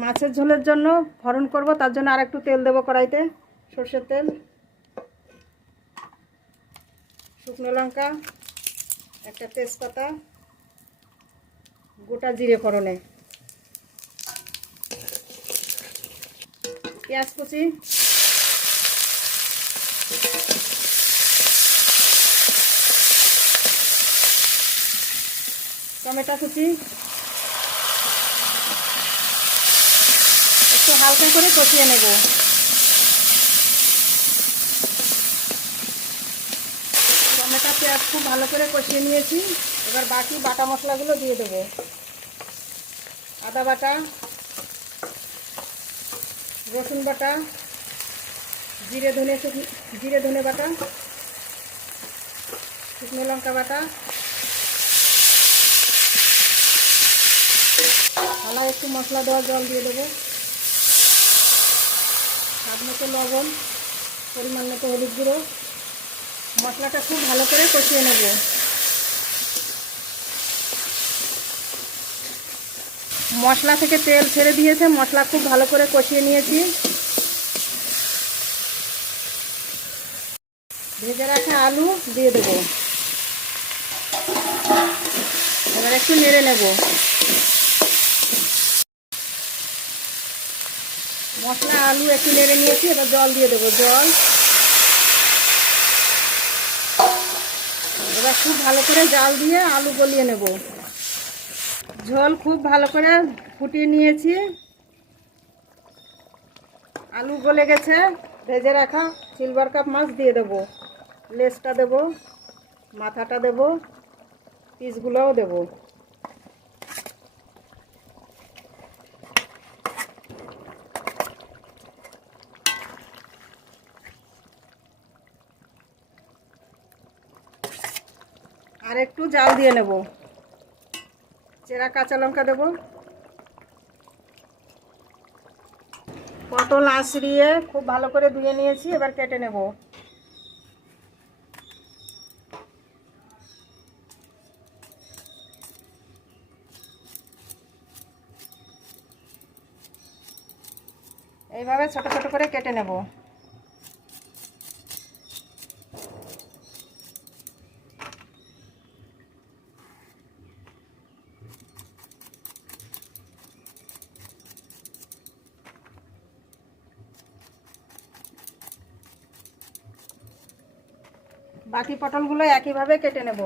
মাছের ঝোলের জন্য ফোড়ন করব, তার জন্য আর একটু তেল দেবো কড়াইতে, সরষের তেল, শুকনো লঙ্কা, একটা তেজপাতা, গোটা জিরে ফোড়নে, পেঁয়াজ কুচি, টমেটো কুচি, একটু হালকা করে কষিয়ে নেব। টমেটো পেঁয়াজ খুব ভালো করে কষিয়ে নিয়েছি। এবার বাকি বাটা মশলাগুলো দিয়ে দেবো। আদা বাটা, রসুন বাটা, জিরে ধনে বাটা, শুকনো লঙ্কা বাটা, থালায় একটু মশলা দেওয়া জল দিয়ে দেবো, স্বাদ মতো লবণ, পরিমাণ মতো হলুদ গুঁড়ো। মশলাটা খুব ভালো করে কষিয়ে নেব। মশলা থেকে তেল ছেড়ে দিয়েছে, মশলা খুব ভালো করে কষিয়ে নিয়েছি। ভেজে রাখা আলু দিয়ে দেবো। এবার একটু নেড়ে নেব। মশলা আলু একটু নেড়ে নিয়েছি, এবার জল দিয়ে দেবো। জল এবার খুব ভালো করে জাল দিয়ে আলু গলিয়ে নেব। ঝোল খুব ভালো করে ফুটিয়ে নিয়েছি, আলু গলে গেছে। ভেজে রাখা সিলভার কাপ মাছ দিয়ে দেবো। লেজটা দেব, মাথাটা দেব, পিসগুলোও দেব। আর একটু জাল দিয়ে নেব। চেরা কাঁচা লঙ্কা দেব। পটল আঁচড়িয়ে খুব ভালো করে ধুয়ে নিয়েছি, এবার কেটে নেব। এইভাবে ছোট ছোট করে কেটে নেব। বাকি পটলগুলো একইভাবে কেটে নেব।